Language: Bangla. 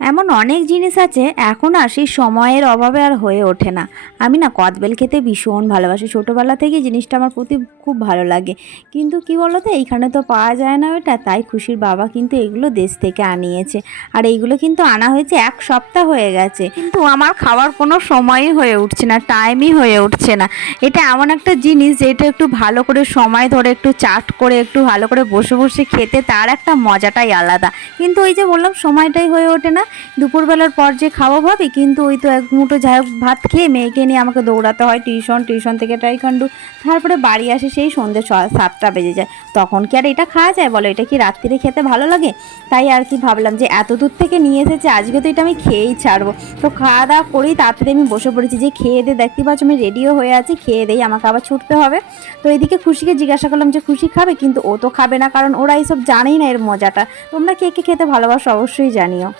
এমন অনেক জিনিস আছে এখন আর সেই সময়ের অভাবে আর হয়ে ওঠে না। আমি না কদবেল খেতে ভীষণ ভালোবাসি, ছোটোবেলা থেকেই জিনিসটা আমার প্রতি খুব ভালো লাগে। কিন্তু কি বলো তো, এইখানে তো পাওয়া যায় না ওটা, তাই খুশির বাবা কিন্তু এগুলো দেশ থেকে আনিয়েছে। আর এইগুলো কিন্তু আনা হয়েছে 1 সপ্তাহ হয়ে গেছে, কিন্তু আমার খাওয়ার কোনো সময়ই হয়ে উঠছে না, টাইমই হয়ে উঠছে না। এটা এমন একটা জিনিস যেটা একটু ভালো করে সময় ধরে একটু চাট করে একটু ভালো করে বসে বসে খেতে তার একটা মজাটাই আলাদা। কিন্তু ওই যে বললাম, সময়টাই হয়ে ওঠে না। দুপুরবেলার পর যে খাবো ভাবি, কিন্তু ওই তো এক মুঠো যাই হোক ভাত খেয়ে মেয়েকে নিয়ে আমাকে দৌড়াতে হয় টিউশন থেকে টাইকান্ডু, তারপরে বাড়ি আসে সেই সন্ধ্যে 7টা বেজে যায়। তখন কি আর এটা খাওয়া যায় বলো? এটা কি রাত্রিরে খেতে ভালো লাগে? তাই আর কি ভাবলাম যে এত দূর থেকে নিয়ে এসেছে, আজকে তো এটা আমি খেয়েই ছাড়বো। তো খাওয়া দাওয়া করেই তাড়াতাড়ি আমি বসে পড়েছি, যে খেয়ে দিয়ে দেখতে পাচ্ছ আমি রেডিও হয়ে আছি, খেয়ে দিয়েই আমাকে আবার ছুটতে হবে। তো এদিকে খুশিকে জিজ্ঞাসা করলাম যে খুশি খাবে, কিন্তু ও তো খাবে না, কারণ ওরা এইসব জানেই না এর মজাটা। তোমরা কে কে খেতে ভালোবাসো অবশ্যই জানিও।